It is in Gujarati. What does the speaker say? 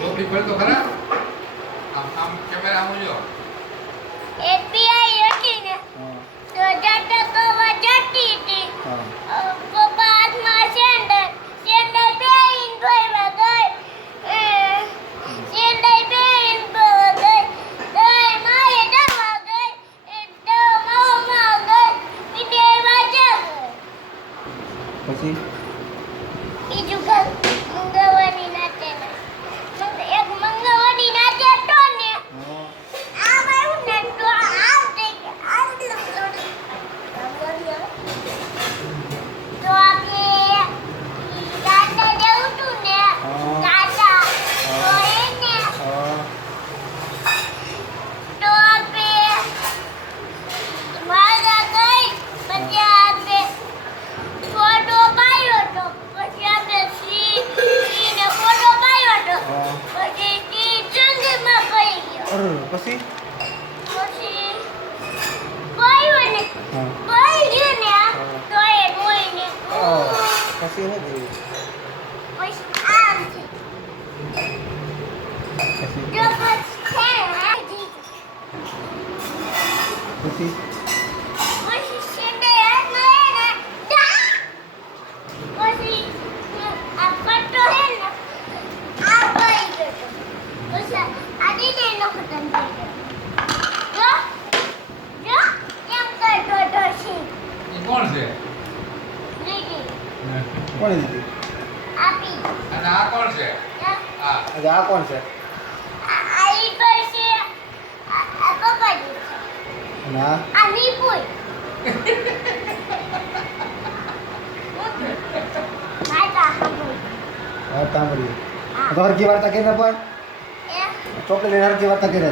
ચોપડી ખોલ તો ખરા. આમ કેમેરા આમ જો. એપીઆઈ હતી ને તો જટ કવા જટી હતી. પપ્પા હાથમાં સેન્ડલ બેન ભરવા ગઈ. સેન્ડલ બેન ભરવા ગઈ. દઈ મારે દવા ગઈ. દવામાં ગઈ. વિદે વાજા ગઈ. પછી બીજું ઘર મંગળવારની નાચે ને એક મંગળવારની નાચે તો ને આમ આવ્યું ને તો આમ થઈ ગયા આમ તો આપણે દાદા જવું તું ને દાદા તો એને તો આપણે મારા ગઈ પછી આપણે ફોટો પાડ્યો તો પછી આપણે સીને ફોટો પાડ્યો તો પછી ઈ જંગલમાં પડી ગયો પછી પછી પાડ્યો ને પડી ગયો ને તો એ ડોઈને પછી શું થયું? પછી આમ છે પછી જો પછી છે હાજી પછી પછી સીધે હાથમાં હે ને ટા! પછી આ પટ્ટો હે ને આ પડી ગયો તો. પછી આ દીદી નો ખતમ થઈ ગયો જો એમ કરતો તો છે એ કોણ છે? દીદી કોણે દીધી? આપી અને આ કોણ છે? આ આ આજે આ કોણ છે? ઈ પછી આ પપ્પા જી અને આ આ નીપુય માતા હંબુય વાર્તા સાંભળી તો હરકી વાર્તા કરીને પણ એ ચોપડી લઈને હરકી વાર્તા કરીને